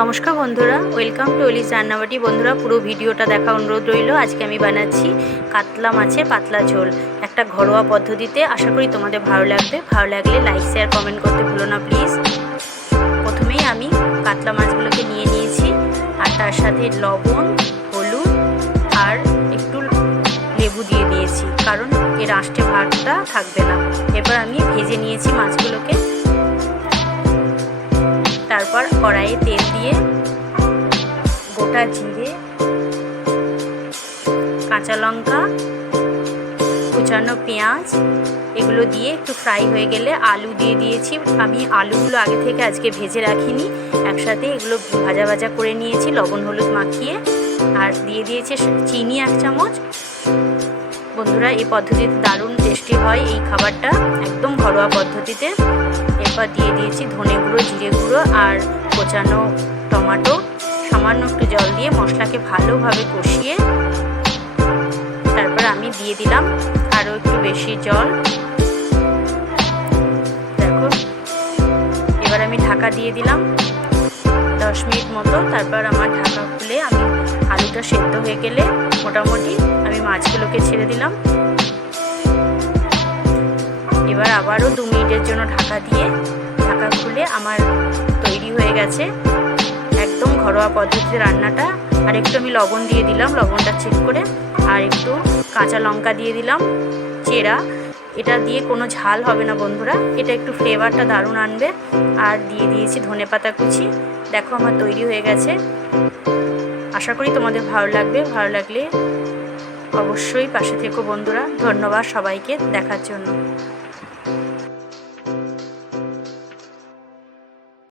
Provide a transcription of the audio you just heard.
নমস্কার বন্ধুরা, welcome to অলিস রান্নাবাটি। বন্ধুরা, পুরো ভিডিওটা দেখা অনুরোধ রইল। আজকে আমি বানাচ্ছি কাতলা মাছের পাতলা ঝোল, একটা ঘরোয়া পদ্ধতিতে। আশা করি তোমাদের ভালো লাগবে। ভালো লাগলে লাইক শেয়ার কমেন্ট করতে ভুলো না প্লিজ। প্রথমেই আমি কাতলা মাছগুলোকে নিয়ে নিয়েছি, আর তার সাথে লবণ, হলুদ আর একটু লেবু দিয়ে দিয়েছি, কারণ এর আঁশটে ভাগটা থাকবে না। এবার আমি ভেজে নিয়েছি মাছগুলোকে। তারপর কড়াইয়ে তেল দিয়ে গোটা জিরে, কাঁচা লঙ্কা, কুচানো পেঁয়াজ এগুলো দিয়ে একটু ফ্রাই হয়ে গেলে আলু দিয়ে দিয়েছি। আমি আলুগুলো আগে থেকে আজকে ভেজে রাখিনি, একসাথে এগুলো ভাজা ভাজা করে নিয়েছি লবণ হলুদ মাখিয়ে। আর দিয়ে দিয়েছি চিনি 1 চামচ। বন্ধুরা, এই পদ্ধতিতে দারুণ টেস্টি হয় এই খাবারটা, একদম ঘরোয়া পদ্ধতিতে। এরপর দিয়ে দিয়েছি ধনে গুঁড়ো, জিরে গুঁড়ো আর কোচানো টমেটো। সামান্য একটু জল দিয়ে মশলাকে ভালোভাবে কষিয়ে তারপর আমি দিয়ে দিলাম আরও একটু বেশি জল। দেখো, এবার আমি ঢাকা দিয়ে দিলাম 10 মিনিট মতো। তারপর আমার ঢাকা খুলে আমি আলুটা সেদ্ধ হয়ে গেলে মোটামুটি আমি মাছগুলোকে ছেড়ে দিলাম। এবার আবারও 2 মিনিটের জন্য ঢাকা দিয়ে ঢাকা খুলে আমার তৈরি হয়ে গেছে একদম ঘরোয়া পদ্ধতিতে রান্নাটা। আর একটু আমি লবণ দিয়ে দিলাম, লবণটা চেক করে। আর একটু কাঁচা লঙ্কা দিয়ে দিলাম চেরা। এটা দিয়ে কোনো ঝাল হবে না বন্ধুরা, এটা একটু ফ্লেভারটা দারুণ আনবে। আর দিয়ে দিয়েছি ধনেপাতা কুচি। দেখো, আমার তৈরি হয়ে গেছে। আশা করি তোমাদের ভালো লাগবে। ভালো লাগলে অবশ্যই পাশে থেকো বন্ধুরা। ধন্যবাদ সবাইকে দেখার জন্য।